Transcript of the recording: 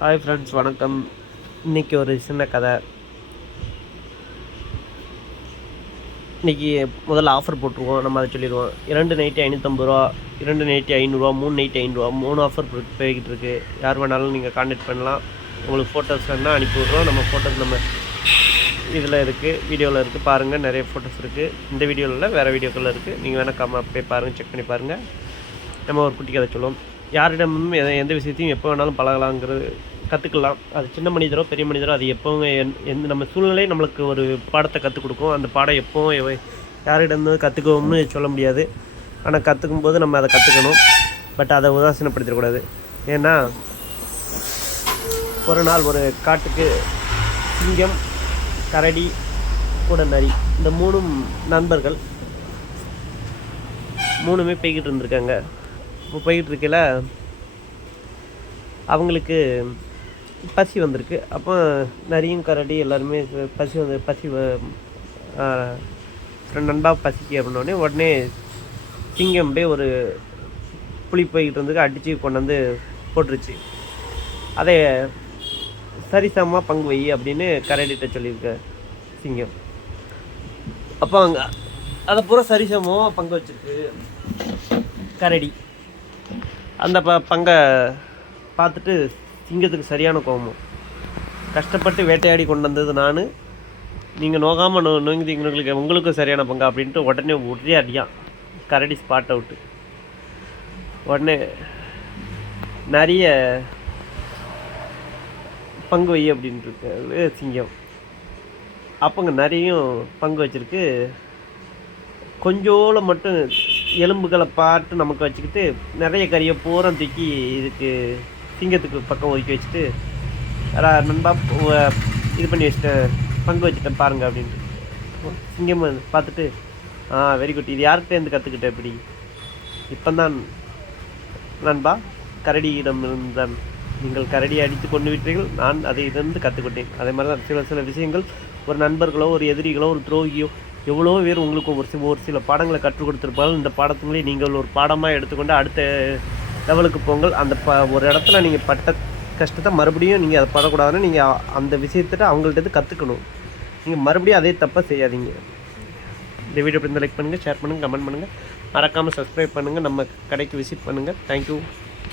Hi friends வணக்கம். இன்னைக்கு ஒரு சின்ன கதை. இன்னைக்கு முதல்ல ஆஃபர் போட்டுருவோம் நம்ம அதை சொல்லிடுவோம். இரண்டு நைட்டு ஐநூற்றம்பது ரூபா இரண்டு நைட்டு ஐநூறுரூவா மூணு நைட்டு ஐநூறுரூவா மூணு ஆஃபர் போய்கிட்டு இருக்கு. யார் வேணாலும் நீங்கள் காண்டாக்ட் பண்ணலாம். உங்களுக்கு ஃபோட்டோஸ் வேணால் அனுப்பி விட்றோம். நம்ம ஃபோட்டோஸ் நம்ம இதில் இருக்குது வீடியோவில் இருக்குது பாருங்கள் நிறைய ஃபோட்டோஸ் இருக்குது இந்த வீடியோவில் இல்லை வேறு வீடியோக்களில் இருக்குது நீங்கள் வேணால் கம்மா போய் பாருங்கள் செக் பண்ணி பாருங்கள் நம்ம ஒரு குட்டி கதை சொல்லுவோம். யாரிடமும் எந்த எந்த விஷயத்தையும் எப்போ வேணாலும் பழகலாங்கிறது கற்றுக்கலாம் அது சின்ன மனிதரோ பெரிய மனிதரோ அது எப்போவும் என் எந்த நம்ம சூழ்நிலை நம்மளுக்கு ஒரு பாடத்தை கற்றுக் கொடுக்கும். அந்த பாடம் எப்போவும் யாரிடம் கற்றுக்குவோம்னு சொல்ல முடியாது. ஆனால் கற்றுக்கும் போது நம்ம அதை கற்றுக்கணும் பட் அதை உதாசீனப்படுத்திடக்கூடாது. ஏன்னா ஒரு நாள் ஒரு காட்டுக்கு சிங்கம் கரடி கூட நரி இந்த மூணும் நண்பர்கள் மூணுமே போய்கிட்டு இருந்திருக்காங்க. இப்போ போய்கிட்டு இருக்கையில் அவங்களுக்கு பசி வந்திருக்கு. அப்போ நரியும் கரடி எல்லாருமே பசி வந்து பசி ரெண்டு நண்பா பசிக்கு அப்படின்னோடனே உடனே சிங்கம் அப்படியே ஒரு புளி போய்கிட்டு இருந்ததுக்கு அடித்து கொண்டு வந்து போட்டுருச்சு. அதை சரிசமமாக பங்கு வை அப்படின்னு கரடிகிட்ட சொல்லியிருக்க சிங்கம். அப்போ அங்கே அதை பூரா சரிசமமாக பங்கு வச்சிருக்கு கரடி. அந்த ப பங்கை பார்த்துட்டு சிங்கத்துக்கு சரியான கோபம். கஷ்டப்பட்டு வேட்டையாடி கொண்டு வந்தது நான். நீங்கள் நோகாமல் நோ நோங்கிட்டீங்களுக்கு உங்களுக்கும் சரியான பங்கா அப்படின்ட்டு உடனே ஒரே அடியான் கரடி ஸ்பாட் அவுட்டு உடனே நிறைய பங்கு வை அப்படின்ட்டு இருக்கு சிங்கம். அப்போங்க நிறையும் பங்கு வச்சுருக்கு. கொஞ்சோல மட்டும் எலும்புகளை பார்த்து நமக்கு வச்சுக்கிட்டு நிறைய கறியை பூரா தூக்கி இதுக்கு சிங்கத்துக்கு பக்கம் ஒதுக்கி வச்சுட்டு "அடா நண்பா இது பண்ணி வச்சிட்டேன் பங்கு வச்சுட்டேன் பாருங்க அப்படின்ட்டு. சிங்கம் பார்த்துட்டு ஆ வெரி குட் இது யார்கிட்டேருந்து கற்றுக்கிட்டேன் கற்றுக்கிட்ட இப்படி? இப்போந்தான் நண்பா கரடியிடம் இருந்தான் நீங்கள் கரடியை அடித்து கொண்டு விட்டீர்கள். நான் அதை இருந்து கற்றுக்கொண்டேன் அதே மாதிரி தான் சில சில விஷயங்கள் ஒரு நண்பர்களோ ஒரு எதிரிகளோ ஒரு துரோகியோ எவ்வளோ பேர் உங்களுக்கு ஒரு சில ஒரு சில பாடங்களை கற்றுக் கொடுத்துருப்பாங்க இந்த பாடத்துங்களே நீங்கள் ஒரு பாடமாக எடுத்துக்கொண்டு அடுத்த லெவலுக்கு போங்கள். அந்த ப ஒரு இடத்துல நீங்கள் பட்ட கஷ்டத்தை மறுபடியும் நீங்கள் அதை படக்கூடாதுன்னு நீங்கள் அந்த விஷயத்திட்ட அவங்கள்ட்ட கற்றுக்கணும் நீங்கள் மறுபடியும் அதே தப்பாக செய்யாதீங்க. இந்த வீடியோ பிடிந்த லைக் பண்ணுங்கள் ஷேர் பண்ணுங்கள் கமெண்ட் பண்ணுங்கள் மறக்காமல் சப்ஸ்கிரைப் பண்ணுங்கள் நம்ம கடைக்கு விசிட் பண்ணுங்கள் தேங்க்யூ